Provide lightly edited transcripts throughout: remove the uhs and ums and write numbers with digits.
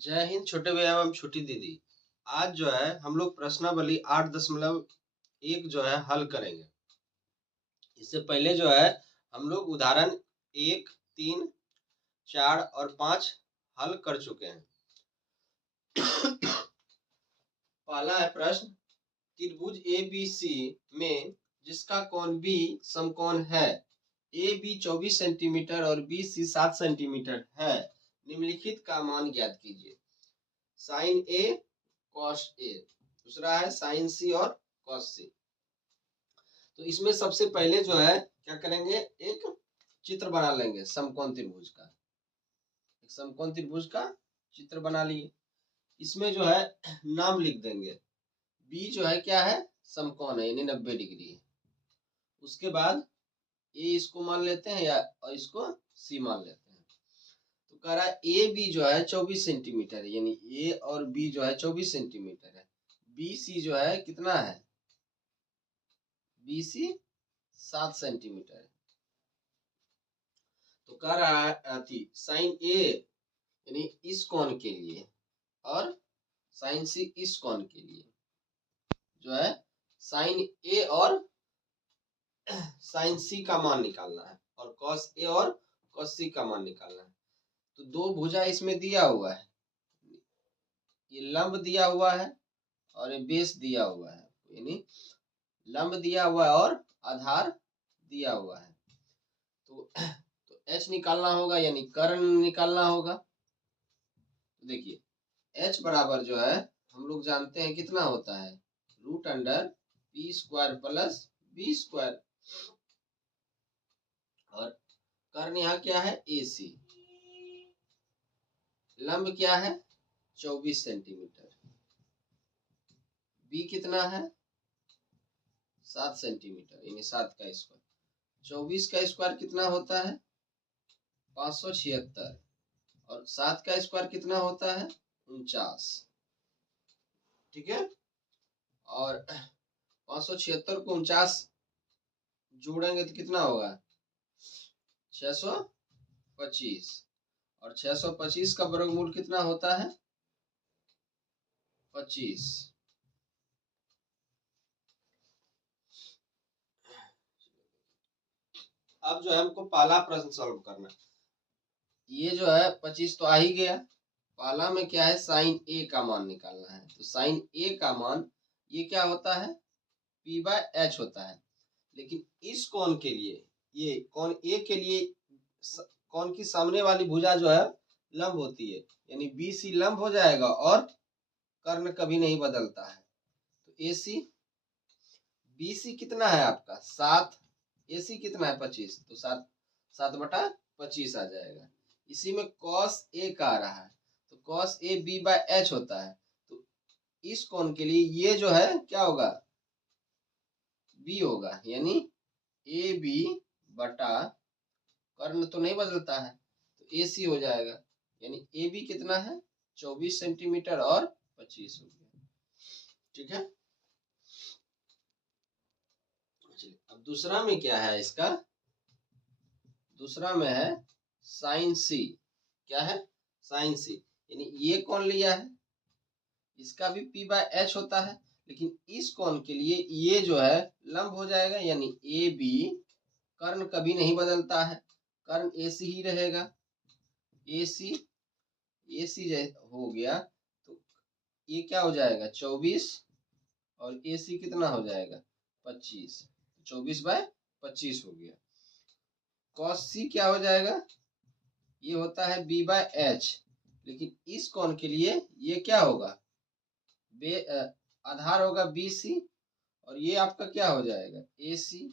जय हिंद छोटे भैया एवं छोटी दीदी। आज जो है हम लोग प्रश्नावली 8.1 जो है हल करेंगे। इससे पहले जो है हम लोग उदाहरण 1, 3, 4 और 5 हल कर चुके हैं। पहला है प्रश्न, त्रिभुज ABC में जिसका कोण B समकोण है, AB 24 सेंटीमीटर और BC 7 सेंटीमीटर है, निम्नलिखित का मान ज्ञात कीजिए। साइन A कॉस A, दूसरा है साइन C और कॉस C। तो इसमें सबसे पहले जो है क्या करेंगे, एक चित्र बना लेंगे समकोण त्रिभुज का। एक समकोण त्रिभुज का चित्र बना लिए। इसमें जो है नाम लिख देंगे। B जो है क्या है, समकोण है यानी 90 डिग्री है। उसके बाद A इसको मान लेते हैं या और इसको C मान लेते हैं। तो कह रहा है AB जो है 24 सेंटीमीटर है, यानी A और B जो है 24 सेंटीमीटर है। BC जो है कितना है, BC 7 सेंटीमीटर है। तो कह रहा है साइन A यानी इस कोण के लिए और साइन C इस कोण के लिए जो है साइन A और साइन C का मान निकालना है और कॉस A और कॉस C का मान निकालना है। तो दो भुजा इसमें दिया हुआ है, ये लंब दिया हुआ है और ये बेस दिया हुआ है, यानी लंब दिया हुआ है और आधार दिया हुआ है। तो H निकालना होगा यानी कर्ण निकालना होगा। तो देखिए H बराबर जो है हम लोग जानते हैं कितना होता है, √p² प्लस b²। और कर्ण यहाँ क्या है, AC। लंब क्या है 24 सेंटीमीटर। B कितना है 7 सेंटीमीटर यानी 7 का स्क्वायर। 24 का स्क्वायर कितना होता है 576 और 7 का स्क्वायर कितना होता है 49। ठीक है। और 576 को 49 जोड़ेंगे तो कितना होगा 625 और 625 का वर्गमूल कितना होता है 25। अब जो है हमको पहला प्रश्न सॉल्व करना है। ये जो है 25 तो आ ही गया। पहला में क्या है, साइन A का मान निकालना है। तो साइन A का मान ये क्या होता है P/H होता है। लेकिन इस कोण के लिए, ये कोण A के लिए कोण की सामने वाली भुजा जो है लंब होती है, यानी BC लंब हो जाएगा और कर्ण कभी नहीं बदलता है। तो AC, BC कितना है आपका 7, AC कितना है 25, तो 7/25 आ जाएगा। इसी में cos A का आ रहा है, तो cos A B/H होता है। तो इस कोण के लिए ये जो है क्या होगा B होगा, यानी AB बटा कर्ण तो नहीं बदलता है तो AC हो जाएगा। यानी AB कितना है 24 सेंटीमीटर और 25 हो गया। ठीक है। अब दूसरा में क्या है, इसका दूसरा में है साइन C। क्या है साइन C, यानी ये कोण लिया है, इसका भी P/H होता है, लेकिन इस कोण के लिए ये जो है लंब हो जाएगा, यानी AB। कर्ण कभी नहीं बदलता है, कर्ण AC ही रहेगा। AC हो गया तो ये क्या हो जाएगा 24 और AC कितना हो जाएगा 25, 24/25 हो गया। cos C क्या हो जाएगा, ये होता है B/H, लेकिन इस कोण के लिए ये क्या होगा आधार होगा BC और ये आपका क्या हो जाएगा AC।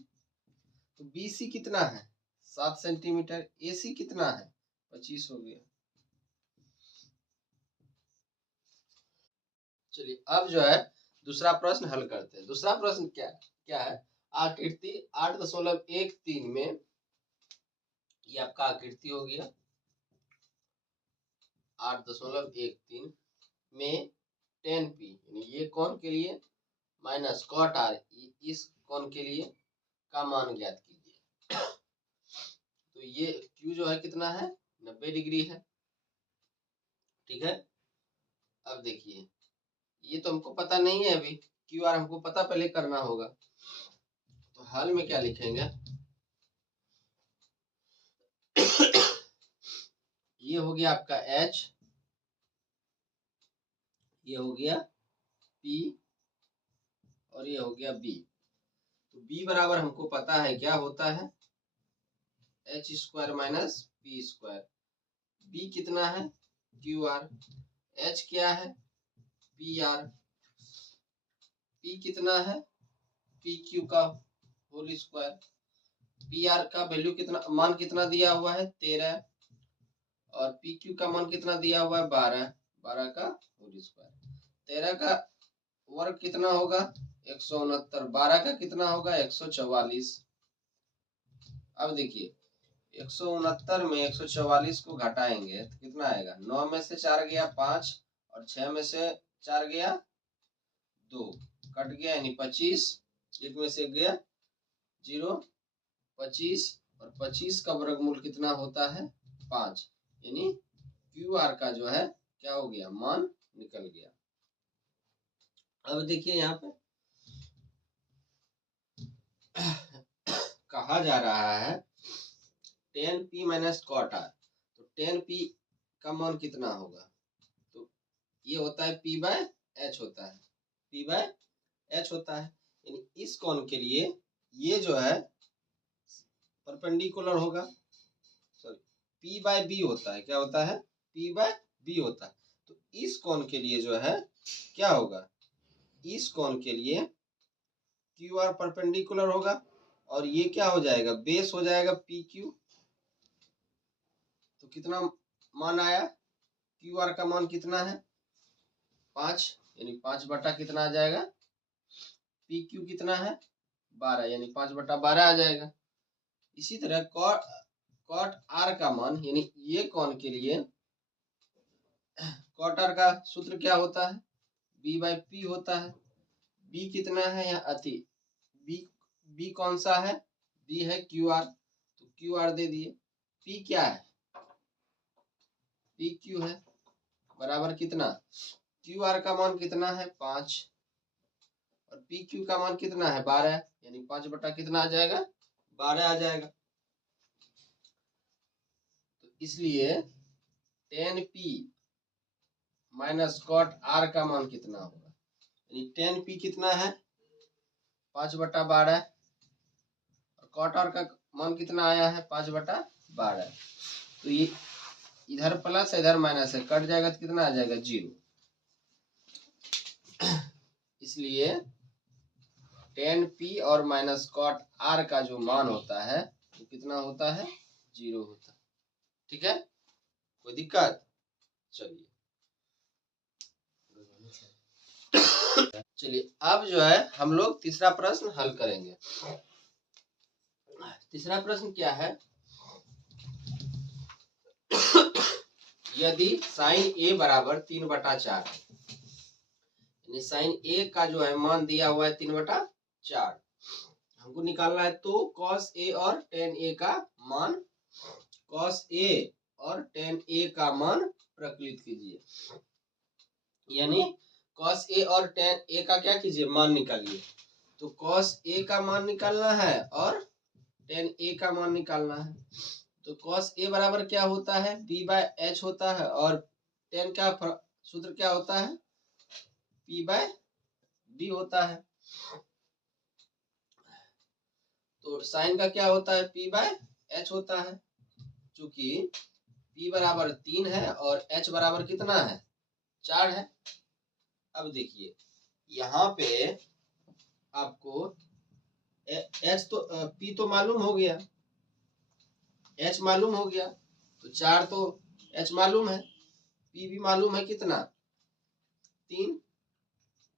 तो BC कितना है 7 सेंटीमीटर, AC कितना है 25 हो गया। चलिए अब जो है दूसरा प्रश्न हल करते हैं। दूसरा प्रश्न क्या है, आकृति 8.13 में, ये आपका आकृति हो गया 8.13 में tan P, यानी ये कोण के लिए माइनस cot R, इस कोण के लिए का मान ज्ञात कीजिए। तो ये Q जो है कितना है 90 डिग्री है। ठीक है। अब देखिए, ये तो हमको पता नहीं है अभी, क्यू आर हमको पता पहले करना होगा। तो हल में क्या लिखेंगे, ये हो गया आपका H, ये हो गया P और ये हो गया B। तो B बराबर हमको पता है क्या होता है, H square minus P square. B कितना है, QR। H क्या है, PR। P कितना है, PQ का होल स्क्वायर। PR का वैल्यू कितना, मान कितना दिया हुआ है 13, और PQ का मान कितना दिया हुआ है 12, 12 का होल स्क्वायर। 13 का वर्ग कितना होगा 169, 12 का कितना होगा 144। अब देखिए 169 में 144 को घटाएंगे तो कितना आएगा, 9 में से 4 गया 5, और 6 में से 4 गया 2, कट गया यानी 25, एक में से गया 0, 25, और 25 का वर्गमूल कितना होता है 5, यानी QR का जो है क्या हो गया, मान निकल गया। अब देखिए यहाँ पे कहा जा रहा है 10P माइनस कॉट आर। तो 10P का मान कितना होगा, तो ये होता है P बाय H होता है, P बाय H होता है, यानी इस कोण के लिए ये जो है परपेंडिकुलर होगा, सॉरी P बाय B होता है, क्या होता है P बाय B होता है। तो इस कोण के लिए जो है क्या होगा, इस कोण के लिए QR परपेंडिकुलर होगा, और ये क्या हो जाएगा, बेस हो जाएगा PQ। तो कितना मान आया, QR का मान कितना है 5, यानी 5 बटा कितना आ जाएगा, PQ कितना है 12, यानी 5 बटा 12 आ जाएगा। इसी तरह कॉट R का मान, यानी ये कोण के लिए कॉट R का सूत्र क्या होता है, B बाय P होता है। B कितना है यहाँ अति, B कौन सा है, B है QR, तो QR दे दिए। P क्या है, PQ है, बराबर कितना, QR का मान कितना है 5, और PQ का मान कितना है 12, यानी 5 बटा कितना आ जाएगा 12 आ जाएगा। तो इसलिए 10P माइनस कॉट R का मान कितना होगा, यानी 10P कितना है 5 बटा 12, और कॉट R का मान कितना आया है 5 बटा 12। तो ये इधर प्लस इधर माइनस है, कट जाएगा तो कितना आ जाएगा 0। इसलिए 10P और माइनस कॉट R का जो मान होता है वो कितना होता है 0 होता है। ठीक है, कोई दिक्कत, चलिए चलिए अब जो है हम लोग तीसरा प्रश्न हल करेंगे। तीसरा प्रश्न क्या है, यदि साइन A बराबर 3/4, यानी साइन A का जो है मान दिया हुआ है 3/4, हमको निकालना है, तो cos A और tan A का मान, cos A और tan A का मान प्रकलित कीजिए, यानी cos A और tan A का क्या कीजिए, मान निकालिए। तो cos A का मान निकालना है और tan A का मान निकालना है। तो cos A बराबर क्या होता है, P बाय H होता है, और tan का सूत्र क्या होता है, P बाय B होता है। तो साइन का क्या होता है, P बाय H होता है, चूंकि P बराबर 3 है और H बराबर कितना है 4 है। अब देखिए यहाँ पे आपको H तो P तो मालूम हो गया, H मालूम हो गया, तो 4 तो H मालूम है, P भी मालूम है कितना 3,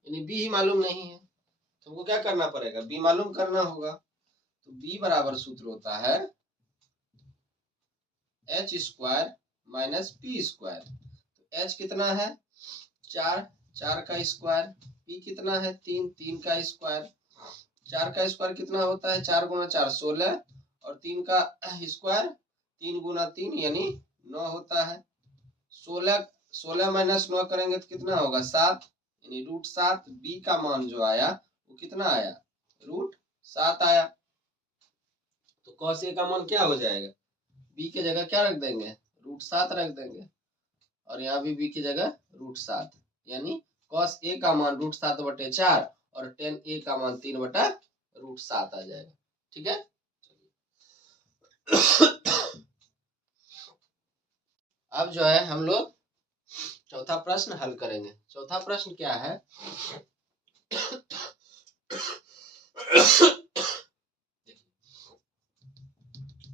यानी B ही मालूम नहीं है। तो हमको क्या करना पड़ेगा, B मालूम करना होगा। तो B बराबर सूत्र होता है H square minus P square. तो H कितना है 4, 4 का स्क्वायर, P कितना है 3, 3 का स्क्वायर। 4 का स्क्वायर कितना होता है, 4 गुना 4 16, और 3 का स्क्वायर 3 गुना 3 यानी 9 होता है। 16 16 माइनस 9 करेंगे तो कितना होगा 7, यानी √7। बी का मान जो आया वो कितना आया √7 आया। तो cos A का मान क्या हो जाएगा, बी की जगह क्या रख देंगे √7 रख देंगे, और यहाँ भी बी की जगह √7, यानी cos A का मान √7/4 और tan A का मान 3/√7 आ जाएगा। ठीक है, अब जो है हम लोग चौथा प्रश्न हल करेंगे। चौथा प्रश्न क्या है,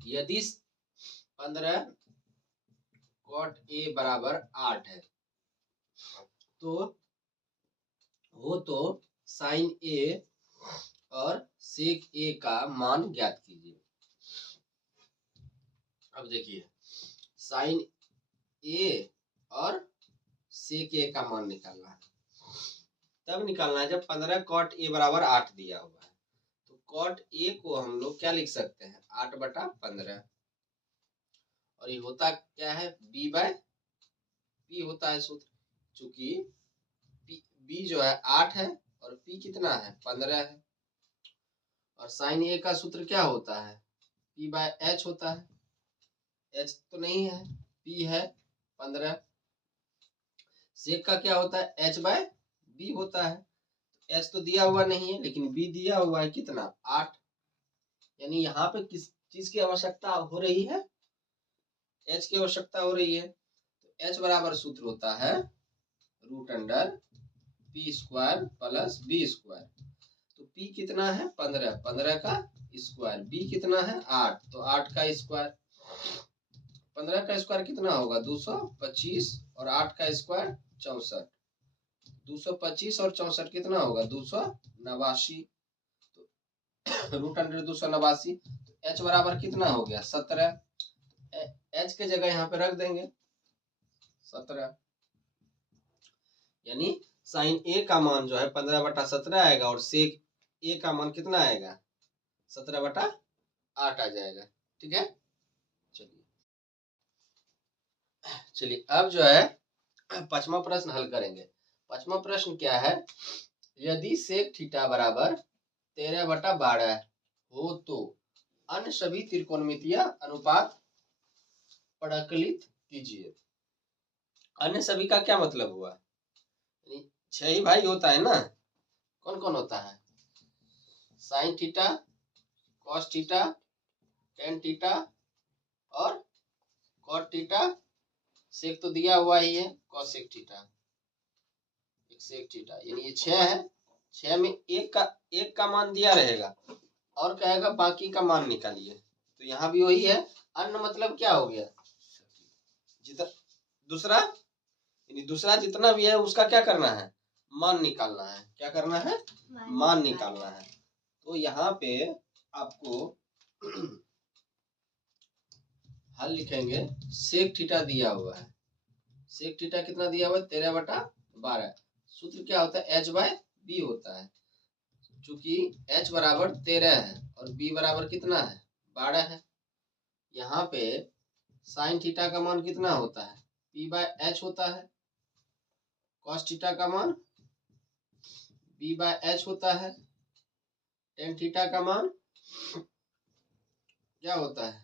यदि 15 cot A बराबर 8 है तो sin A और sec A का मान ज्ञात कीजिए। अब देखिए sin A और sec A का मान निकालना है, तब निकालना है जब 15 cot A बराबर 8 दिया हुआ है। तो cot A को हम लोग क्या लिख सकते हैं 8/15, और ये होता क्या है b/p होता है सूत्र, चूंकि b जो है 8 है और p कितना है 15 है, और sin A का सूत्र क्या होता है p/h होता है, h तो नहीं है p है 15। sec का क्या होता है h/b होता है, h तो दिया हुआ नहीं है लेकिन b दिया हुआ है कितना 8, यानी यहाँ पे किस चीज की आवश्यकता हो रही है h की आवश्यकता हो रही है। तो h बराबर सूत्र होता है √p² + b²। तो p कितना है 15, 15 का स्क्वायर, b कितना है 8, तो 8 का स्क्वायर, 15 का स्क्वायर कितना होगा 225 और 8 का स्क्वायर 64, 225 और 64 कितना होगा 289, तो √289। तो h बराबर कितना हो गया 17, h के जगह यहाँ पे रख देंगे 17, यानी sin A का मान जो है 15/17 आएगा और sec A का मान कितना आएगा 17/8 आ जाएगा। ठीक है, चलिए अब जो है पांचवा प्रश्न हल करेंगे। पांचवा प्रश्न क्या है, यदि sec थीटा बराबर 13/12 हो तो अन्य सभी त्रिकोणमितीय अनुपात प्रकलित कीजिए। अन्य सभी का क्या मतलब हुआ, 6 ही भाई होता है ना, कौन कौन होता है sin theta, cos theta, tan theta और cot थीटा, sec तो दिया हुआ ही है cosec थीटा, sec थीटा, यानी ये 6 है। 6 में एक का मान दिया रहेगा और कहेगा बाकी का मान निकालिए, तो यहाँ भी वही है। अन्य मतलब क्या हो गया दूसरा, यानी दूसरा जितना भी है उसका क्या करना है मान निकालना है, क्या करना है मान निकालना है। तो यहाँ पे आपको हल लिखेंगे, sec थीटा दिया हुआ है, sec थीटा कितना दिया हुआ है 13/12, सूत्र क्या होता है h/b होता है, चूंकि h बराबर 13 है और b बराबर कितना है 12 है। यहाँ पे sin थीटा का मान कितना होता है p/h होता है, cos थीटा का मान b/h होता है, tan थीटा का मान क्या होता है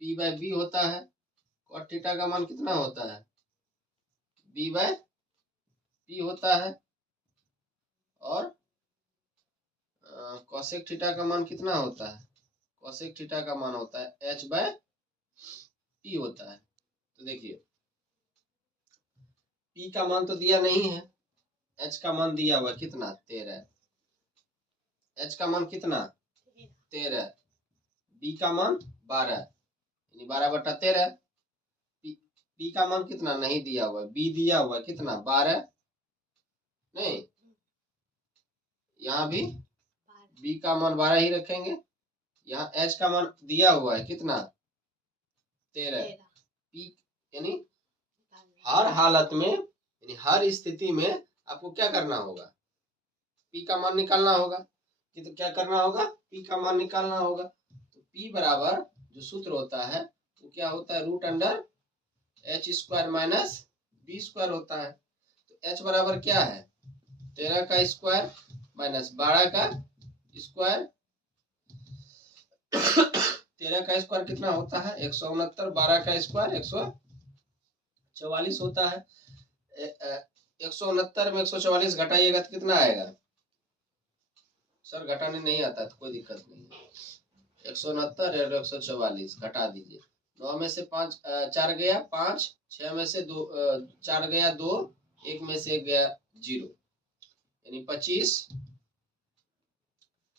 p/b होता है, cot थीटा का मान कितना होता है b/p होता है, और cosec थीटा का मान कितना होता है, cosec थीटा का मान होता है h/p होता है। तो देखिए p का मान तो दिया नहीं है, h का मान दिया हुआ कितना 13, h का मान कितना 13, b का मान 12, यानी 12/13, p का मान कितना नहीं दिया हुआ, b दिया हुआ कितना 12, नहीं यहाँ भी b का मान 12 ही रखेंगे, यहाँ h का मान दिया हुआ है कितना 13, p यानी हर हालत में यानी हर स्थिति में आपको क्या करना होगा p का मान निकालना होगा, कि तो क्या करना होगा p का मान निकालना होगा। तो p बराबर जो सूत्र होता है वो क्या होता है √2 H square minus B square होता है। तो एच बराबर क्या है 13 का स्क्वायर माइनस 12 का स्क्वायर। 13 का स्क्वायर कितना होता है 169, 12 का स्क्वायर 144 होता है। 169 में 144 घटाइएगा तो कितना आएगा सर? घटाने नहीं आता तो कोई दिक्कत नहीं है। 169 और 144 घटा दीजिए। 9 में से 5 4 गया 5, 6 में से 2 4 गया 2, 1 में से 1 गया 0, यानी 25।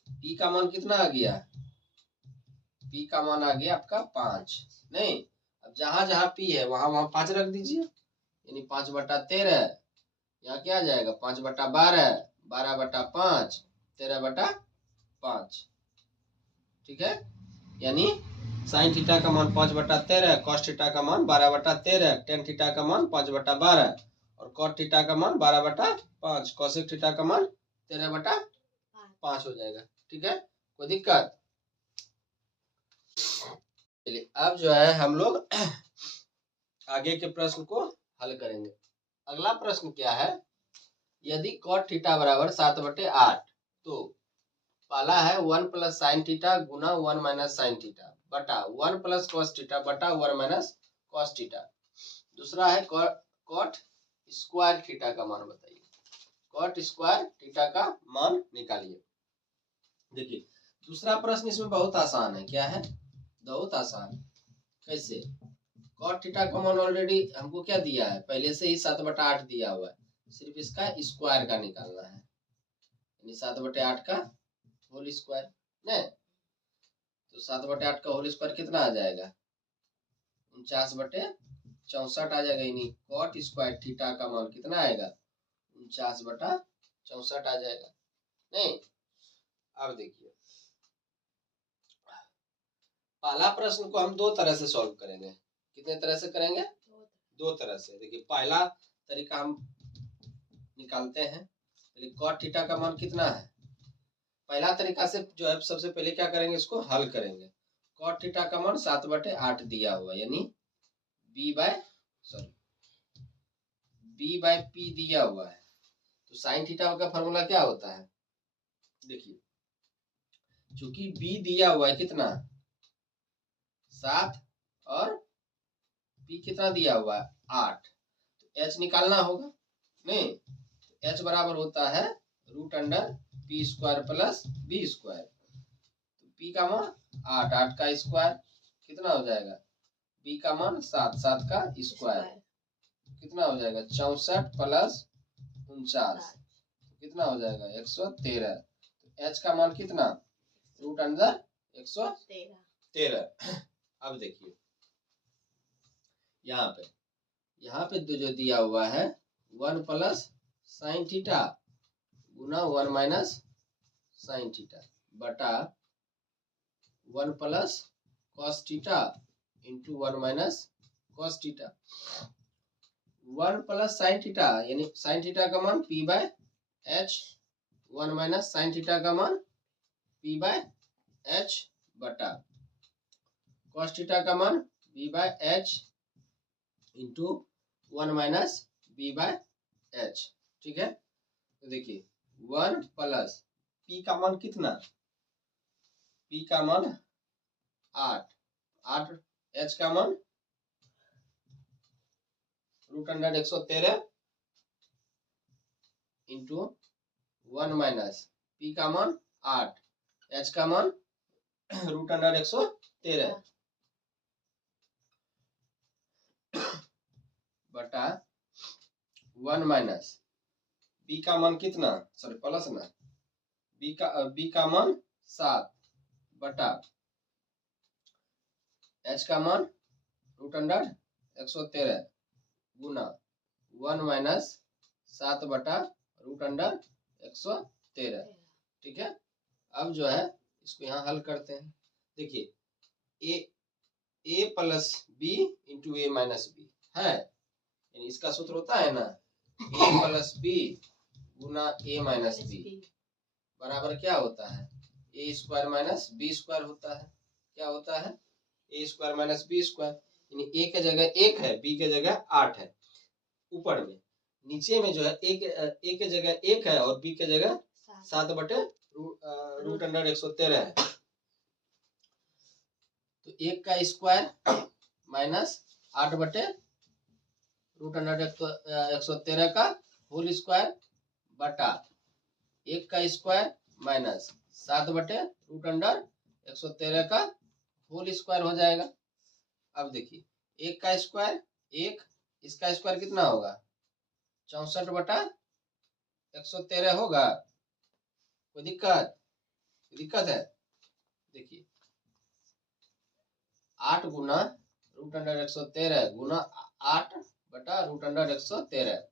पी का मान कितना आ गया? पी का मान आ गया आपका 5। नहीं, अब जहां जहां पी है वहां वहां 5 रख दीजिए, यानी 5/13। यहाँ क्या आ जाएगा 5/12, 12/5, 13/5। ठीक है, यानी साइन थीटा का मान 5/13, कॉस थीटा का मान 12/13, टेन थीटा का मान 5/12 और कॉट थीटा का मान 12/5, कॉसेक थीटा का मान 13/5 हो जाएगा। ठीक है, कोई दिक्कत? चलिए अब जो है हम लोग आगे के प्रश्न को हल करेंगे। अगला प्रश्न क्या है, यदि कॉट थीटा बराबर 7/8 तो पहला है 1 प्लस साइन थीटा गुना 1 माइनस साइन थीटा बटा 1 प्लस कॉस थीटा बटा 1 माइनस कॉस थीटा। दूसरा है कॉट स्क्वायर थीटा का मान बताइए। कॉट स्क्वायर थीटा का मान निकालिए। देखिए दूसरा प्रश्न इसमें बहुत आसान है। क्या है? बहुत आसान। कैसे? कॉट थीटा का मान ऑलरेडी हमको क्या दिया है, पहले से ही 7/8 दिया हुआ है, सिर्फ इसका स्क्वायर का निकालना है, यानी 7/8 का होल स्क्वायर नहीं। तो 7/8 का होल स्क्वायर कितना आ जाएगा 49/64 आ जाएगा, यानी कॉट स्क्वायर थीटा का मान कितना आएगा 49/64 आ जाएगा। नहीं, अब देखिए पहला प्रश्न को हम दो तरह से सॉल्व करेंगे। कितने तरह से करेंगे? दो तरह से। देखिए पहला तरीका हम निकालते हैं। कॉट थीटा का मान कितना है, पहला तरीका से जो है सबसे पहले क्या करेंगे, इसको हल करेंगे। कॉट थीटा का मान 7/8 दिया हुआ, यानी b बाय p दिया हुआ है। तो साइन थीटा का फॉर्मूला क्या होता है? देखिए चूंकि b दिया हुआ है कितना 7 और p कितना दिया हुआ है 8, तो h निकालना होगा। नहीं, तो h बराबर होता है √p² प्लस b स्क्वायर। तो p का मान 8, 8 का स्क्वायर कितना हो जाएगा, b का मान 7, 7 का स्क्वायर कितना हो जाएगा 64 प्लस 49 कितना हो जाएगा 113। तो h का मान कितना √113। अब देखिए यहाँ पे जो दिया हुआ है 1 प्लस साइन थीटा गुना 1 माइनस साइन थीटा बटा 1 plus cos theta into 1 minus cos theta. 1 plus sine theta यानी साइन थीटा का मान p/h, 1 माइनस साइन थीटा का मान p/h बटा कॉस थीटा का मान b/h इंटू 1 माइनस b/h। ठीक है, तो देखिए 1 प्लस p का मान कितना, p का मान 8, h का मान √113 इंटू 1 माइनस p का मान 8, h का मान √113 बटा 1 माइनस b का मान कितना, सॉरी प्लस ना, b का मान 7 बटा h का मान √113 गुना 1 माइनस 7 बटा √113। ठीक है, अब जो है इसको यहाँ हल करते हैं। देखिए a plus b into a minus b है, यानी इसका सूत्र होता है ना a plus b Guna a minus b बराबर क्या होता है a square minus b square होता है। क्या होता है a square minus b square. यानी ए के जगह 1 है, बी के जगह 8 है ऊपर में। नीचे में जो है ए के जगह 1 है और बी के जगह 7/√113 है। तो 1 का स्क्वायर माइनस 8/√113 का होल स्क्वायर बटा 1 का स्क्वायर माइनस 7/√113 का होल स्क्वायर हो जाएगा। अब देखिए 1 का स्क्वायर 1, इसका स्क्वायर कितना होगा 64/113 होगा। कोई दिक्कत है? देखिए 8 गुना √113 गुना 8/√113,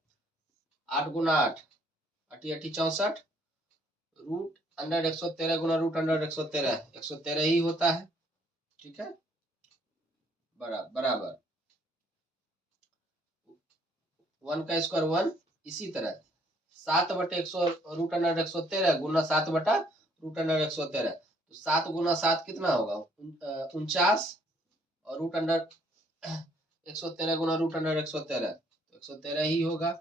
8 गुना 8 8 64, √113 गुना √113 113 ही होता है। ठीक है, बराबर 1 का स्क्वायर 1। इसी तरह 7/113 गुना 7/√113, तो 7 गुना 7 कितना होगा 49, और √113 गुना √113 तो 113 ही होगा।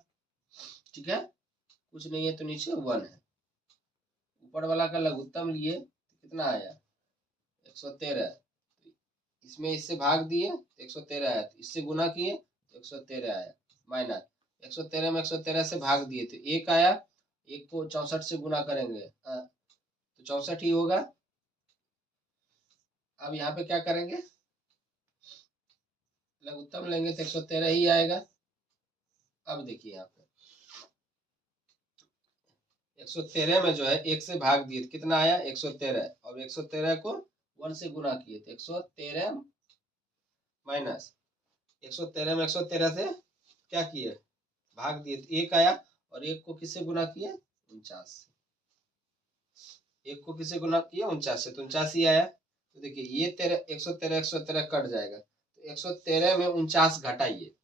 ठीक है, कुछ नहीं है तो नीचे 1 है। ऊपर वाला का लघुत्तम लिए कितना आया 113, इसमें इससे भाग दिए तो 113 आया, तो इससे गुना किए तो 113 आया, माइनस 113 में 113 से भाग दिए तो 1 आया, 1 को 64 से गुना करेंगे तो 64 ही होगा। अब यहाँ पे क्या करेंगे लघुत्तम लेंगे तो 113 ही आएगा। अब देखिए यहाँ पे 113 में जो है 1 से भाग दिए तो कितना आया 113, और 113 को 1 से गुना किए तो 113 माइनस 113 में 113 से क्या किए भाग दिए तो 1 आया, और 1 को किससे गुना किए 49 से, 1 को किससे गुना किए 49 से, तो 49 ही आया। तो देखिए ये 113 कट जाएगा, तो 113 में 49 घटाइए,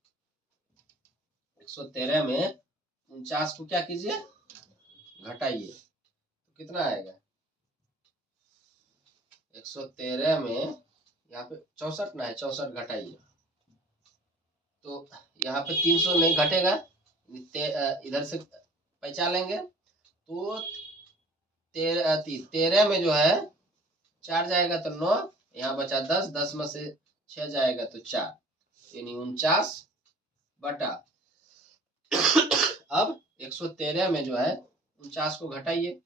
113 में 49 को क्या कीजिए घटाइए, तो कितना आएगा 113 में यहाँ पे 64 ना है, 64 घटाइए तो यहाँ पे 300 नहीं घटेगा, इधर से पहचान लेंगे तो 13 में जो है 4 जाएगा तो 9, यहाँ बचा 10, 10 में से 6 जाएगा तो 4, यानी 49 बटा अब 113 में जो है 49 को घटाइए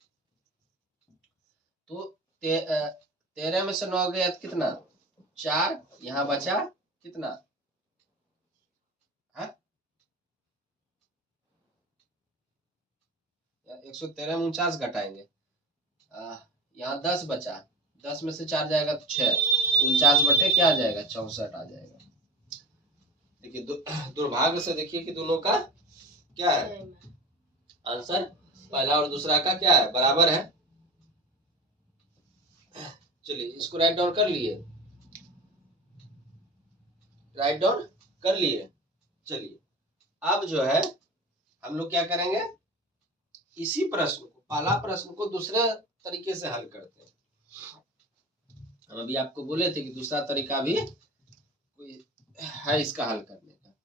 तो 13 में से 9 गया तो कितना 4, यहाँ बचा कितना 113 में 49 घटाएंगे, यहाँ 10 बचा, 10 में से 4 जाएगा तो 6, 49 बटे क्या आ जाएगा 64 आ जाएगा। देखिए दुर्भाग्य से देखिए कि दोनों का क्या है आंसर, पहला और दूसरा का क्या है बराबर है। चलिए इसको राइट डाउन कर लिए, राइट डाउन कर लिए। चलिए अब जो है हम लोग क्या करेंगे इसी प्रश्न को, पहला प्रश्न को दूसरे तरीके से हल करते हैं। हम अभी आपको बोले थे कि दूसरा तरीका भी कोई है इसका हल करने का।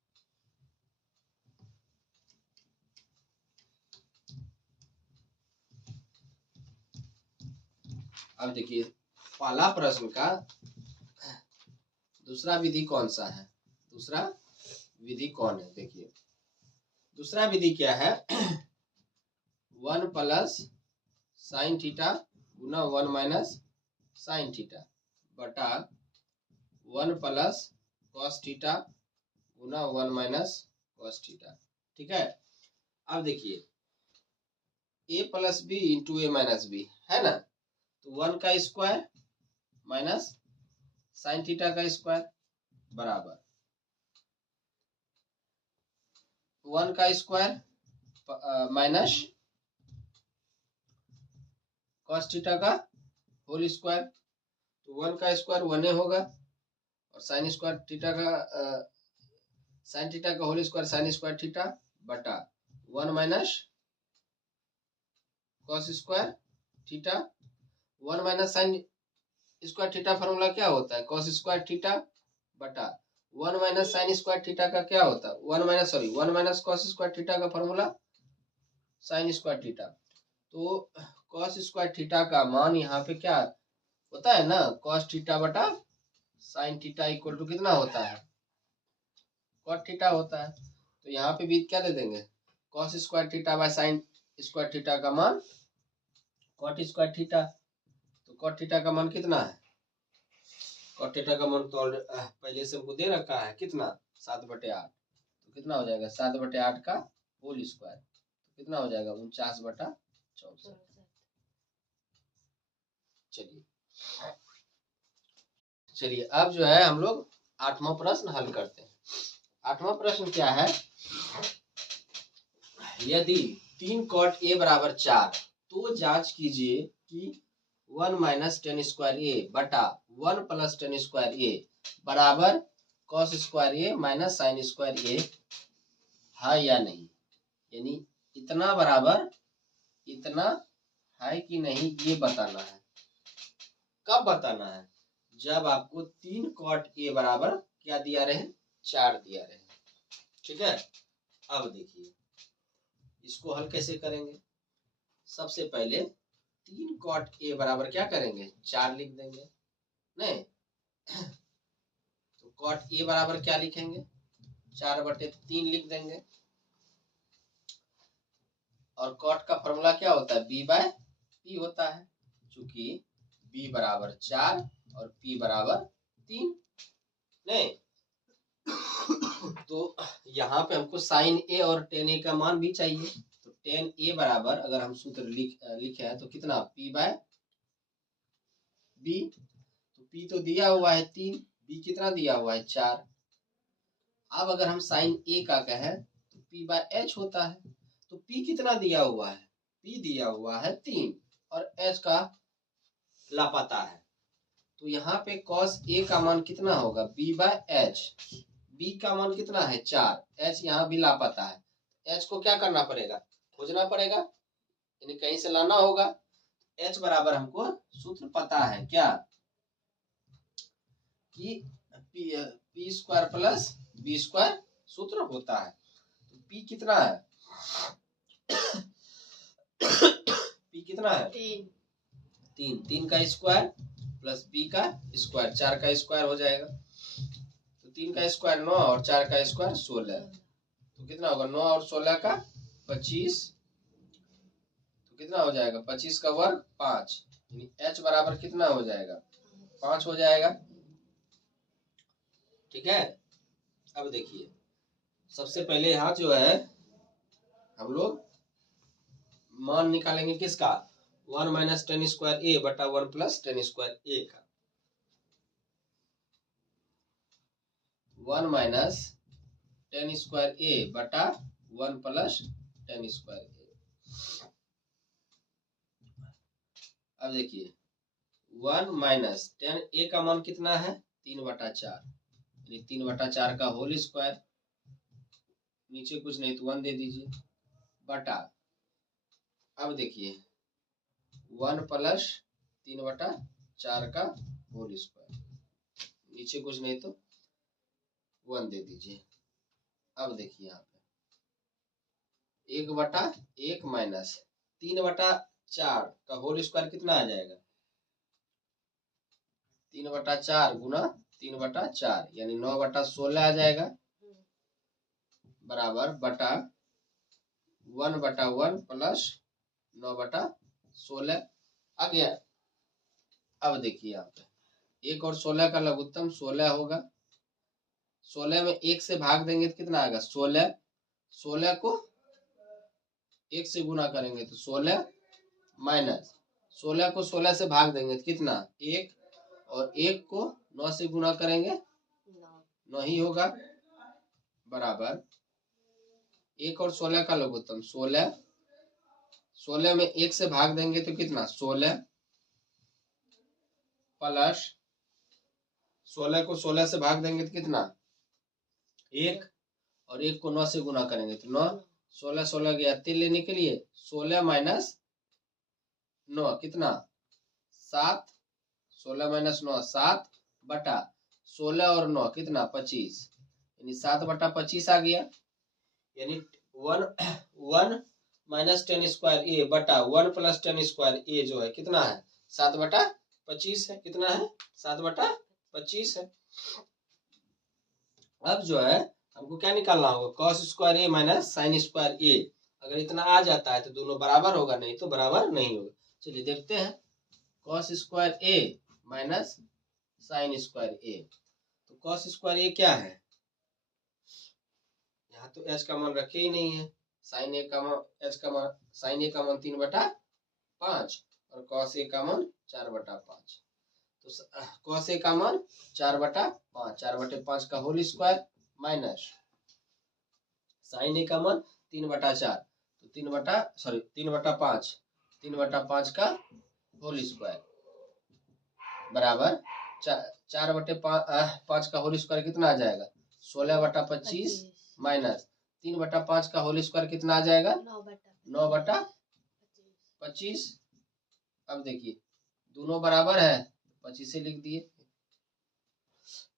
अब देखिए पहला प्रश्न का दूसरा विधि कौन सा है, दूसरा विधि कौन है, देखिए दूसरा विधि क्या है 1 प्लस साइन थीटा गुना 1 माइनस साइन थीटा बटा 1 प्लस कॉस थीटा गुना 1 माइनस कॉस थीटा। ठीक है, अब देखिए a plus B into A minus B है ना, तो 1 का स्क्वायर माइनस साइन थीटा का स्क्वायर बराबर 1 का स्क्वायर माइनस कॉस थीटा का होल स्क्वायर, तो 1 का स्क्वायर 1 होगा, और साइन स्क्वायर थीटा का साइन थीटा का whole square sine square theta बटा 1 minus cos square theta, 1 minus sign square theta formula क्या होता है कॉस स्क्वायर थीटा बटा 1 माइनस साइन स्क्वायर थीटा का क्या होता है, 1 माइनस कॉस स्क्वायर थीटा का फॉर्मूला साइन स्क्वायर थीटा। तो कॉस स्क्वायर थीटा का मान यहाँ पे क्या होता है ना, कॉस थीटा बटा साइन थीटा इक्वल टू कितना होता है, कॉट थीटा होता है। तो यहाँ पे भी क्या दे देंगे, cos square theta by sine square theta का मान कॉट स्क्वायर थीटा। तो कॉट थीटा का मान कितना है, कॉट थीटा का मान तो पहले से हमको दे रखा है कितना, 7/8। तो कितना हो जाएगा 7/8 का होल स्क्वायर, तो कितना हो जाएगा 49/64। चलिए अब जो है हम लोग 8वां प्रश्न हल करते हैं। 8वां प्रश्न क्या है, यदि 3 cot a बराबर 4 तो जांच कीजिए कि 1 माइनस टेन स्क्वायर ए बटा 1 प्लस टेन स्क्वायर ए बराबर कॉस स्क्वायर ए माइनस साइन स्क्वायर ए है या नहीं। यानी इतना बराबर इतना है कि नहीं ये बताना है। कब बताना है, जब आपको 3 cot a बराबर क्या दिया रहे, 4 दिया रहे। ठीक है, अब देखिए इसको हल कैसे करेंगे। सबसे पहले 3 cot a बराबर क्या करेंगे, 4 लिख देंगे। नहीं तो cot a बराबर क्या लिखेंगे, 4/3 लिख देंगे। और cot का फॉर्मूला क्या होता है, b बाय p होता है। चूंकि b बराबर 4 और p बराबर 3। नहीं तो यहाँ पे हमको साइन a और टेन a का मान भी चाहिए। तो टेन a बराबर अगर हम सूत्र लिखे हैं तो कितना, p बाय b। तो p तो दिया हुआ है 3, b कितना दिया हुआ है 4। अब अगर हम साइन a का कहें तो p बाय h होता है। तो p कितना दिया हुआ है, p दिया हुआ है 3 और h का लापता है। तो यहाँ पे cos a का मान कितना होगा, b बाय h। b का मान कितना है 4, h यहाँ भी लापता है। h को क्या करना पड़ेगा, खोजना पड़ेगा, यानी कहीं से लाना होगा। h बराबर हमको सूत्र पता है क्या, कि p square plus b square सूत्र होता है। तो p कितना है p कितना है 3 का स्क्वायर प्लस b का स्क्वायर, 4 का स्क्वायर हो जाएगा। तो 3 का स्क्वायर 9 और 4 का स्क्वायर 16। तो कितना होगा 9 और 16 का 25। तो कितना हो जाएगा 25 का वर्ग 5, यानी h बराबर कितना हो जाएगा 5 हो जाएगा। ठीक है, अब देखिए सबसे पहले यहाँ जो है हम लोग मान निकालेंगे किसका, 1 माइनस टेन स्क्वायर ए बटा 1 प्लस टेन स्क्वायर ए का। 1 माइनस टेन स्क्वायर ए बटा 1 प्लस टेन स्क्वायर ए। अब देखिए 1 माइनस टेन ए का मान कितना है 3/4, यानी 3/4 का होल स्क्वायर, नीचे कुछ नहीं तो 1 दे दीजिए, बटा अब देखिए 1 प्लस 3/4 का होल स्क्वायर, नीचे कुछ नहीं तो 1 दे दीजिए। अब देखिए यहाँ पे 1/1 माइनस 3/4 का होल स्क्वायर कितना आ जाएगा, 3/4 गुना 3/4 यानी 9/16 आ जाएगा, बराबर बटा 1/1 प्लस 9/16 आ गया। अब देखिए यहाँ पे 1 और 16 का लघुत्तम 16 होगा। 16 में 1 से भाग देंगे तो कितना आएगा 16। 16 को 1 से गुना करेंगे तो 16 माइनस 16 को 16 से भाग देंगे तो कितना 1, और 1 को 9 से गुना करेंगे 9 ही होगा, बराबर 1 और 16 का लघुत्तम 16। 16 में 1 से भाग देंगे तो कितना 16 प्लस 16 को 16 से भाग देंगे तो कितना 1, और 1 को 9 से गुना करेंगे तो 9। 16 16 गया 3 लेने के लिए 16 माइनस 9 कितना 7, 16 माइनस 9 7 बटा 16 और 9 कितना 25, यानी 7/25 आ गया। यानी 1 माइनस 10 स्क्वायर ए बटा 1 प्लस 10 स्क्वायर ए जो है कितना है 7/25 है। कितना है 7/25 है। अब जो है हमको क्या निकालना होगा कॉस स्क्वायर ए माइनस साइन स्क्वायर ए। अगर इतना आ जाता है तो दोनों बराबर होगा, नहीं तो बराबर नहीं होगा। चलिए देखते हैं कॉस स्क्वायर ए माइनस साइन स्क्वायर ए। तो कॉस स्क्वायर ए क्या है, यहाँ तो एच का मान रखे ही नहीं है। साइन ए का मान एच का मान साइन ए का मान 3/5 और कॉस ए का मान 4/5। तो कॉस ए का मान 4/5, 4/5 का होल स्क्वायर माइनस साइन ए का मान 3/4, तो 3/5, 3/5 का होल स्क्वायर बराबर 4/5 का होल स्क्वायर कितना आ जाएगा 16/25 माइनस 3/5 का होल स्क्वायर कितना आ जाएगा 9/25। अब देखिए दोनों बराबर है 25 से लिख दिए।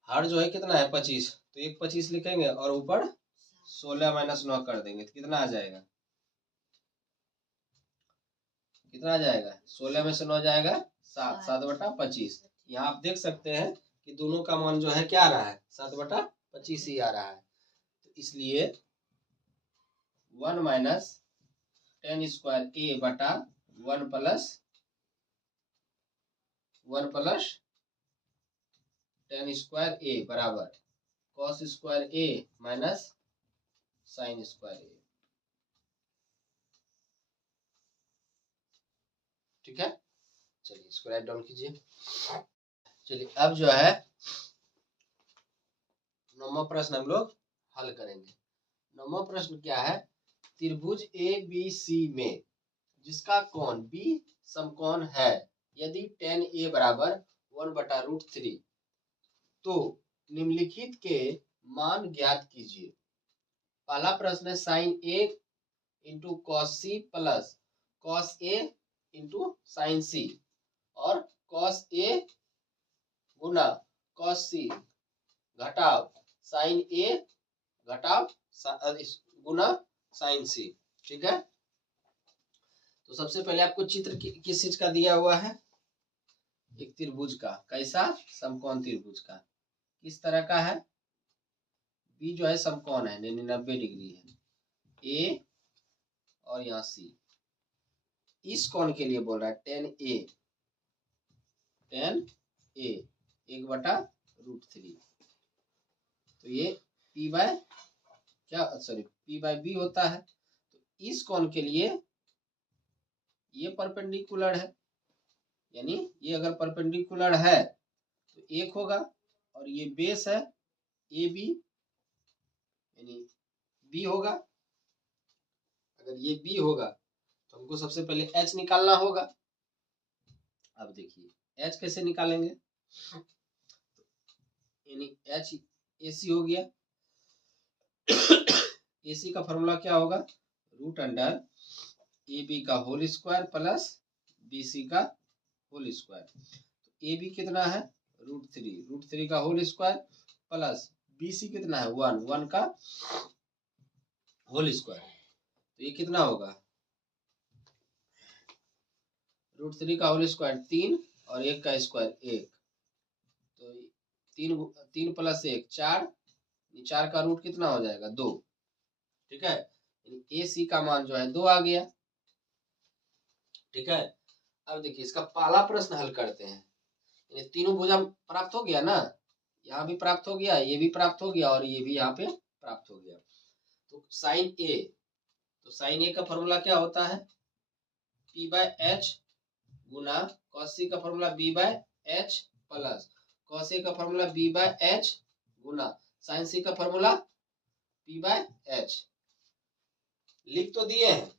हर जो है कितना है 25, तो एक 25 लिखेंगे और ऊपर 16 माइनस 9 कर देंगे तो कितना आ जाएगा, कितना आ जाएगा 16 में से 9 जाएगा 7, 7/25। यहाँ आप देख सकते हैं कि दोनों का मान जो है क्या आ रहा है 7/25 ही आ रहा है। तो इसलिए 1 माइनस 10 स्क्वायर ए बटा 1 प्लस 10 स्क्वायर ए बराबर कॉस स्क्वायर ए माइनस साइन स्क्वायर ए। ठीक है, चलिए इसको राइट डाउन कीजिए। चलिए अब जो है 9वां प्रश्न हम लोग हल करेंगे। 9वां प्रश्न क्या है, त्रिभुज ए बी सी में जिसका कोण बी समकोण है यदि tan a बराबर 1/√3 तो निम्नलिखित के मान ज्ञात कीजिए। पहला प्रश्न है sine a into cos C plus cos a into sine C और कॉस a गुना कॉस सी घटाव साइन a घटाव गुना साइन सी। ठीक है, तो सबसे पहले आपको चित्र किस चीज का दिया हुआ है, एक त्रिभुज का। कैसा, समकोण त्रिभुज का। किस तरह का है, बी जो है समकोण है 90 डिग्री है, ए और यहाँ सी। इस कोण के लिए बोल रहा है tan a 1/√3। तो ये P/B होता है। तो इस कोण के लिए ये परपेंडिकुलर है, यानी ये अगर परपेंडिकुलर है तो 1 होगा और ये बेस है AB यानी B होगा। अगर ये B होगा तो हमको सबसे पहले H निकालना होगा। अब देखिए H कैसे निकालेंगे, यानी H AC हो गया। AC का फॉर्मूला क्या होगा, √AB का होल स्क्वायर प्लस BC का होल स्क्वायर। तो AB कितना है √3 का होल स्क्वायर प्लस BC कितना है 1 का होल स्क्वायर। तो ये कितना होगा √3 का होल स्क्वायर 3 और 1 का स्क्वायर 1, तो 3 प्लस 1 4, 4 का रूट कितना हो जाएगा 2। ठीक है, AC का मान जो है 2 आ गया। ठीक है, अब देखिए इसका पहला प्रश्न हल करते हैं। ये तीनों भुजा प्राप्त हो गया ना, यहाँ भी प्राप्त हो गया, ये भी प्राप्त हो गया और ये भी यहाँ पे प्राप्त हो गया। तो साइन ए का फॉर्मूला क्या होता है P/H गुना cos C का formula B/H plus cos A का फॉर्मूला B/H गुना sin C का फॉर्मूला P/H। लिख तो दिए हैं,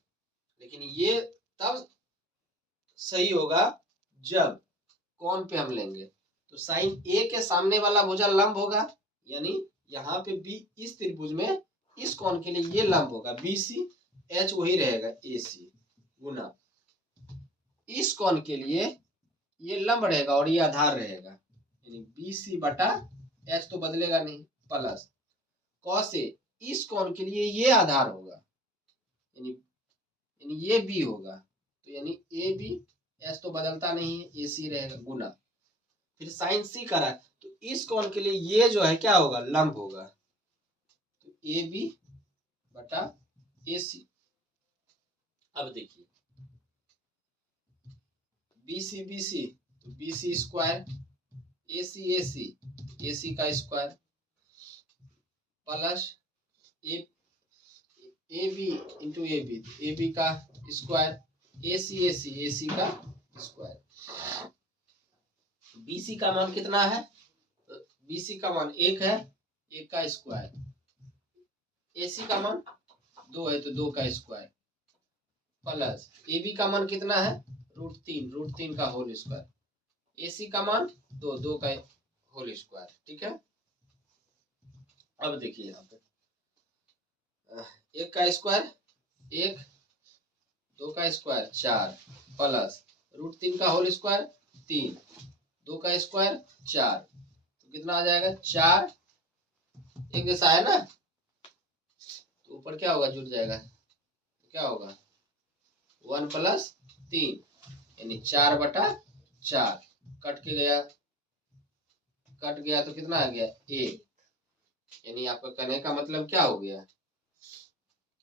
लेकिन ये तब सही होगा जब कोण पे हम लेंगे। तो साइन ए के सामने वाला भुजा लंब होगा, यानी यहाँ पे बी इस त्रिभुज में इस कोण के लिए ये लंब होगा BC, H वही रहेगा AC गुना इस कोण के लिए ये लंब रहेगा और ये आधार रहेगा, यानी BC/AC एच तो बदलेगा नहीं, प्लस कॉस ए, इस कोण के लिए ये आधार होगा, यानी ये बी होगा, तो यानी ए बी, एच तो बदलता नहीं है, ए सी रहेगा, गुना फिर साइन सी करा है, तो इस कोण के लिए ये जो है क्या होगा, लंब होगा, तो ए बी बटा ए सी। अब देखिए बी सी तो B C square, A C का square, plus A B into A B का स्क्वायर, ए सी का स्क्वायर। बी सी का मान कितना है, बी सी का मान 1 है, 1 का स्क्वायर, ए सी का मान 2 है तो 2 का स्क्वायर, प्लस ए बी का मान कितना है, √3 का होल स्क्वायर, ए सी का मान 2 का होल स्क्वायर। ठीक है, अब देखिए यहाँ पे 1 का स्क्वायर 1, 2 का स्क्वायर 4, प्लस √3 का होल स्क्वायर 3, 2 का स्क्वायर 4, तो कितना आ जाएगा 4, एक जैसा है ना, तो ऊपर क्या होगा, जुड़ जाएगा, तो क्या होगा 1 + 3 यानी 4/4, कट गया तो कितना आ गया 1, यानी आपका कहने का मतलब क्या हो गया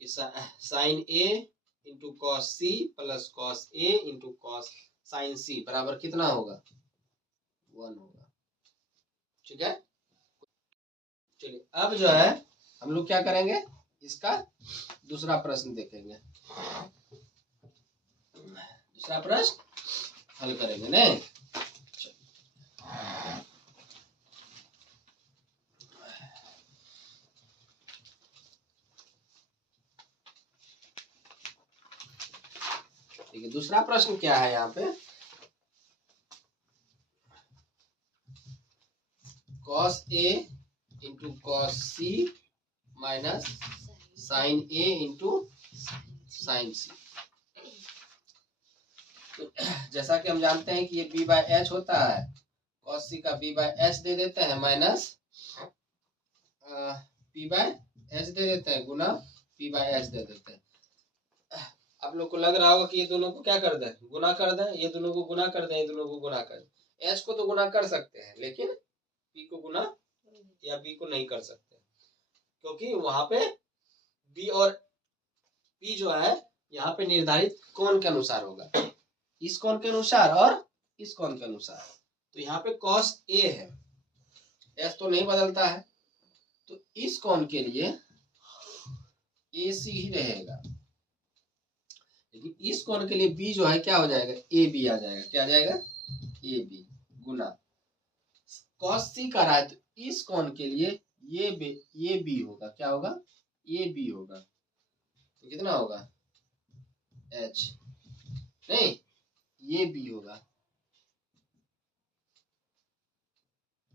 कि sine A into cos C plus cos A into cos sine C बराबर कितना होगा 1 होगा। ठीक है, चलिए अब जो है हम लोग क्या करेंगे, इसका दूसरा प्रश्न देखेंगे, दूसरा प्रश्न हल करेंगे नहीं। ठीक है, दूसरा प्रश्न क्या है यहाँ पे, cos A into cos C minus sign A into sine सी। तो जैसा कि हम जानते हैं कि ये b/h होता है, cos c का b/h दे देते हैं माइनस p/h दे देते हैं गुना p/h दे देते हैं। आप लोग को लग रहा होगा कि ये दोनों को क्या कर दें, गुना कर दें, ये दोनों को गुना कर दें, ये दोनों को गुना कर दें। h को तो गुना कर सकते हैं लेकिन p को गुना या b को नहीं कर सकते, क्योंकि वहां पे b और p जो है यहाँ पे निर्धारित कोण के अनुसार होगा, इस कोण के अनुसार और इस कोण के अनुसार। तो यहाँ पे cos a है, s तो नहीं बदलता है, तो इस कोण के लिए AC ही रहेगा, लेकिन इस कोण के लिए b जो है क्या हो जाएगा AB आ जाएगा, क्या आ जाएगा AB गुना cos c का रहा है, तो इस कोण के लिए ये b होगा, क्या होगा ये b होगा, तो कितना होगा h, नहीं ये b होगा,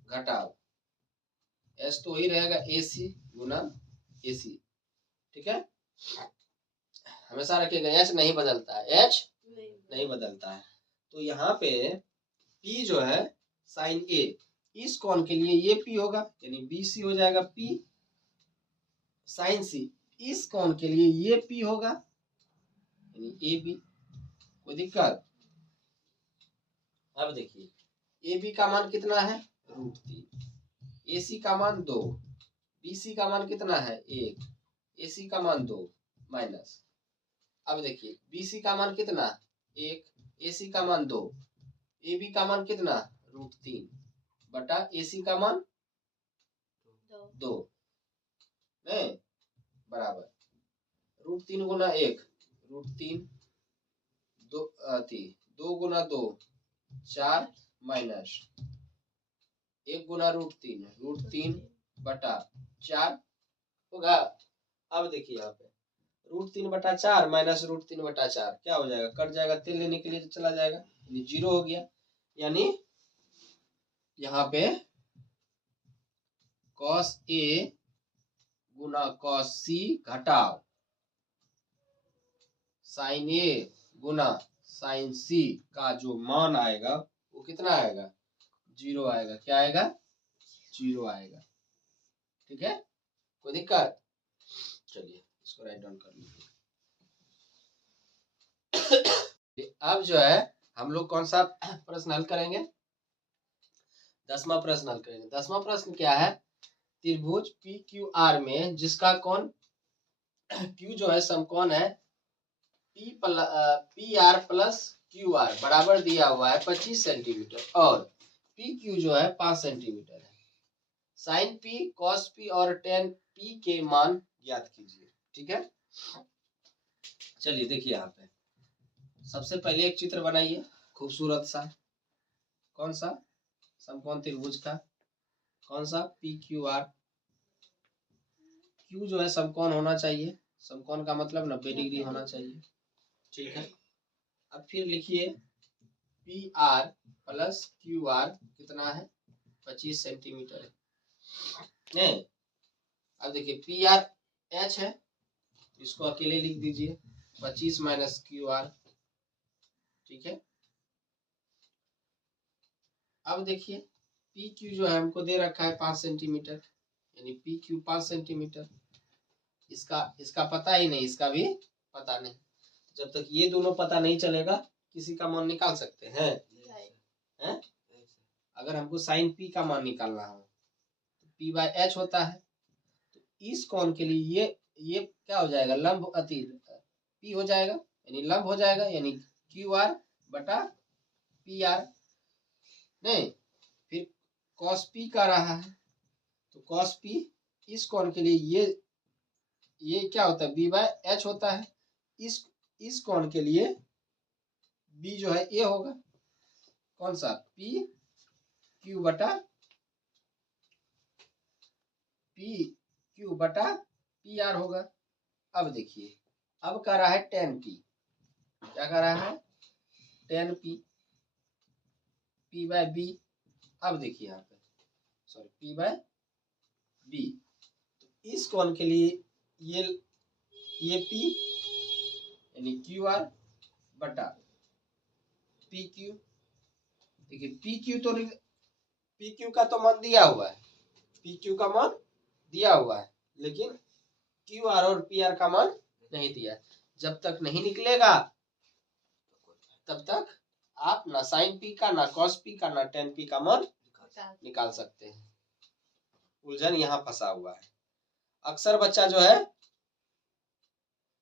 घटाओ s तो वही रहेगा AC गुना AC। ठीक है, हमेशा रखिएगा h नहीं बदलता है, h नहीं बदलता है। तो यहाँ पे p जो है साइन a, इस कोण के लिए ये p होगा यानी BC हो जाएगा p, साइन c इस कोण के लिए ये p होगा यानी AB। कोई दिक्कत? अब देखिए AB का मान कितना है √3, AC का मान 2, BC का मान कितना है 1, AC का मान 2 माइनस, अब देखिए BC का मान कितना 1, AC का मान 2, AB का मान कितना √3 बटा AC का मान 2 नहीं बराबर √3 गुना 1 √3, 2 गुना 2 4 माइनस 1 गुना √3 बटा 4 होगा। अब देखिए यहाँ पे √3/4 माइनस √3/4 क्या हो जाएगा, कट जाएगा, तेल लेने के लिए चला जाएगा, यानी 0 हो गया। यानी यहाँ पे cos A Guna cos C घटाओ sin A Guna sin C का जो मान आएगा वो कितना आएगा 0 आएगा, क्या आएगा 0 आएगा। ठीक है, कोई दिक्कत? चलिए इसको राइट डाउन कर लीजिए। अब जो है हम लोग कौन सा प्रश्न हल करेंगे? 10वां प्रश्न हल करेंगे। 10वां प्रश्न क्या है? त्रिभुज पी क्यू आर में जिसका कोण Q जो है समकोण है P R plus Q are बराबर दिया हुआ है 25 सेंटीमीटर और पी क्यू जो है 5 सेंटीमीटर है। साइन पी, कॉस पी और टेन पी के मान ज्ञात कीजिए। ठीक है, चलिए देखिए यहाँ पे सबसे पहले एक चित्र बनाइए खूबसूरत सा। कौन सा? समकोण त्रिभुज का। कौन सा? P Q R. क्यू जो है समकोण होना चाहिए, समकोण का मतलब 90 डिग्री होना चाहिए। ठीक है, अब फिर लिखिए P R plus Q are कितना है? 25 सेंटीमीटर है। नहीं, अब देखिए पी आर एच है, इसको अकेले लिख दीजिए 25 माइनस क्यू आर। ठीक है, अब देखिए पी क्यू जो है हमको दे रखा है 5 सेंटीमीटर, यानी पी क्यू 5 सेंटीमीटर। इसका पता ही नहीं, इसका भी पता नहीं। जब तक ये दोनों पता नहीं चलेगा किसी का मान निकाल सकते हैं? हैं? अगर हमको साइन पी का मान निकालना हो तो पी बाय एच होता है, तो इस कोण के लिए ये क्या हो जाएगा? लंब अति पी हो जाएगा, यानी लंब हो जाएगा, यानी क्यू आर बटा पी आर। नहीं, फिर कॉस पी का रहा है तो कॉस पी इस कोण के लिए ये क्या होता है? बी बाय एच होता है। इस कोण के लिए बी जो है ए होगा। कौन सा? पी क्यू बटा पी आर होगा। अब देखिए, अब कह रहा है टेन पी। क्या कह रहा है? Ten P by B. अब देखिए यहाँ पे सॉरी पी बाय बी, तो इस कोण के लिए ये पी यानी क्यू आर बटा पी क्यू। देखिए पी क्यू का तो मान दिया हुआ है, पी क्यू का मान दिया हुआ है, लेकिन क्यू आर और पी आर का मान नहीं दिया। जब तक नहीं निकलेगा तब तक आप ना साइन पी का, ना कॉस पी का, ना टेन पी का मान निकाल सकते हैं। उलझन यहाँ फंसा हुआ है। अक्सर बच्चा जो है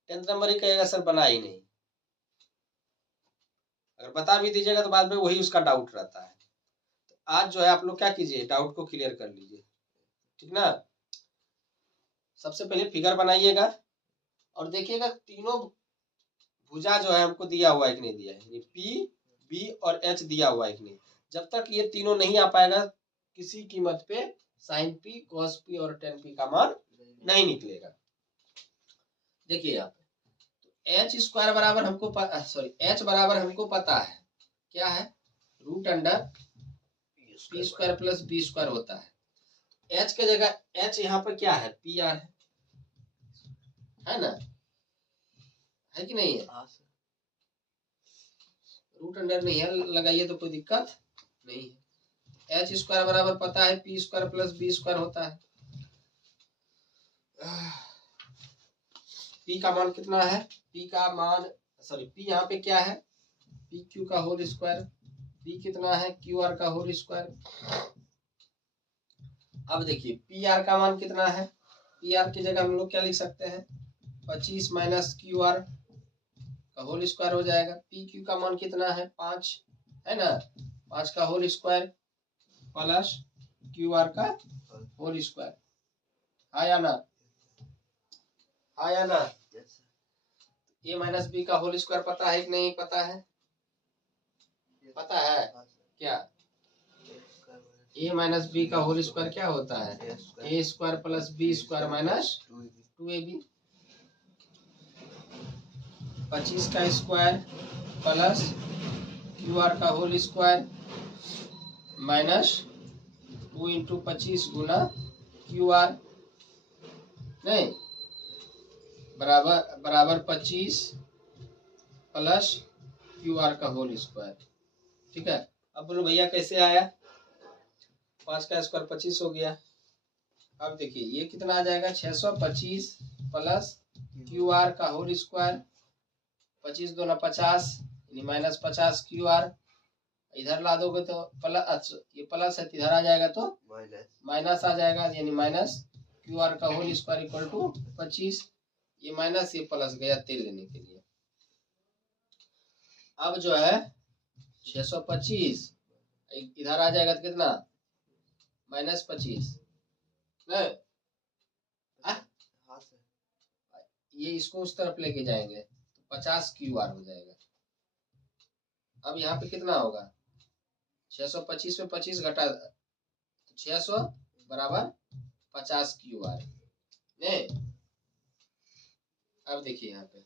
10th नंबर ही कहेगा सर बना ही नहीं। अगर बता भी दीजिएगा तो बाद में वही उसका डाउट रहता है। तो आज जो है आप लोग क्या कीजिए, डाउट को क्लियर कर लीजिए। ठीक ना? सबसे पहले फिगर बनाइएगा और देखिएगा तीनों भुजा जो है हमको दिया हुआ है कि नहीं दिया है। पी, बी और एच दिया हुआ है कि नहीं। जब तक ये तीनों नहीं आ पाएगा किसी कीमत पे साइन पी, कॉस पी और टेन पी का मान नहीं निकलेगा। देखिए यहाँ पे एच स्क्वायर बराबर हमको एच बराबर हमको पता है क्या है? Root under P square plus B square होता है। एच के जगह एच यहाँ पर क्या है? पी आर है ना? है कि नहीं है? रूट अंडर नहीं है, लगाइए तो कोई दिक्कत नहीं है। एच स्क्वायर बराबर पता है P square plus B square होता है। पी का मान कितना है? पी का मान पी यहाँ पे क्या है? पी क्यू का होल स्क्वायर। पी कितना है? क्यू आर का होल स्क्वायर। अब देखिए पी आर का मान कितना है? पी आर की जगह हम लोग क्या लिख सकते हैं? 25 माइनस क्यू आर का होल स्क्वायर हो जाएगा। पी क्यू का मान कितना है? 5 है ना? 5 का whole square plus Q R का होल स्क्वायर। हाँ या ना? हाँ या ना? ए माइनस बी का होल स्क्वायर पता है कि नहीं पता है? पता है क्या? ए माइनस बी का होल स्क्वायर क्या होता है? A square plus B square minus 2ab। 25 का स्क्वायर प्लस क्यू आर का होल स्क्वायर माइनस 2 इंटू 25 गुना क्यू आर नहीं बराबर 25 प्लस क्यू आर का होल स्क्वायर। ठीक है, अब बोलो भैया कैसे आया? 5 का स्क्वायर 25 हो गया। अब देखिए ये कितना आ जाएगा 625 प्लस क्यू आर का होल स्क्वायर, 25 दूना 50 यानी माइनस 50 क्यू आर, इधर ला दोगे तो प्लस, ये प्लस है इधर आ जाएगा तो माइनस आ जाएगा, यानी माइनस क्यू आर का होल स्क्वायर इक्वल टू 25, ये माइनस ये प्लस गया तेल लेने के लिए। अब जो है 625 इधर आ जाएगा तो कितना माइनस 25 नहीं, ये इसको उस तरफ लेके जाएंगे तो 50 क्यू आर हो जाएगा। अब यहाँ पे कितना होगा 625 में 25 घटा 600 बराबर 50 क्यू आर नहीं। अब देखिए यहाँ पे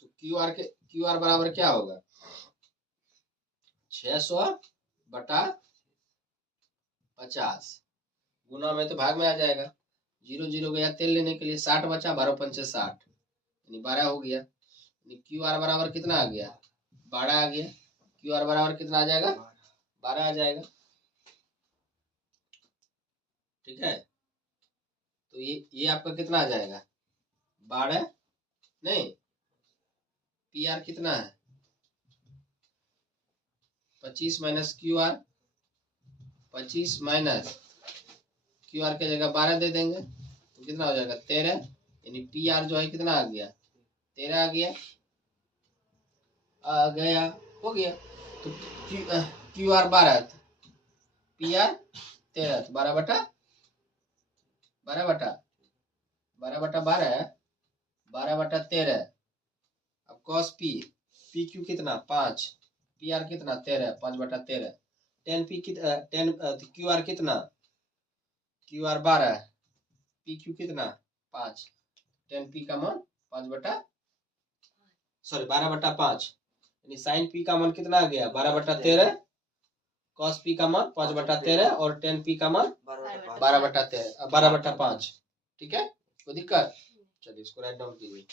तो क्यू आर बराबर क्या होगा 600 बटा 50, गुना में तो भाग में आ जाएगा, 0 0 गया तेल लेने के लिए, 60 बचा, 12 पंचे 60 यानी 12 हो गया। क्यू आर बराबर कितना आ गया 12 आ गया। क्यू आर बराबर कितना आ जाएगा 12 आ जाएगा। ठीक है, तो ये आपका कितना आ जाएगा 12 नहीं, पी आर कितना है 25 minus Q R, 25 minus Q R की जगह 12 दे देंगे तो कितना हो जाएगा 13, यानी पी आर जो है कितना आ गया 13 आ गया हो गया। तो क्यू आर 12 पी आर 13, तो 12 बटा 12 13। अब कॉस पी क्यू कितना 5, पी आर कितना 13, 5 बटा 13, 10 पी कितना 10 क्यू आर कितना क्यू आर 12, पी क्यू कितना 5, 10 पी का मान 5 बटा 12 बटा 5, यानी साइन पी का मान कितना आ गया 12 बटा 13, कॉस पी का मान 5 बटा 13 और 10 पी का मान 12 बटा 5। ठीक है, कोई दिक्कत? चलिए इसको राइट डाउन कीजिए।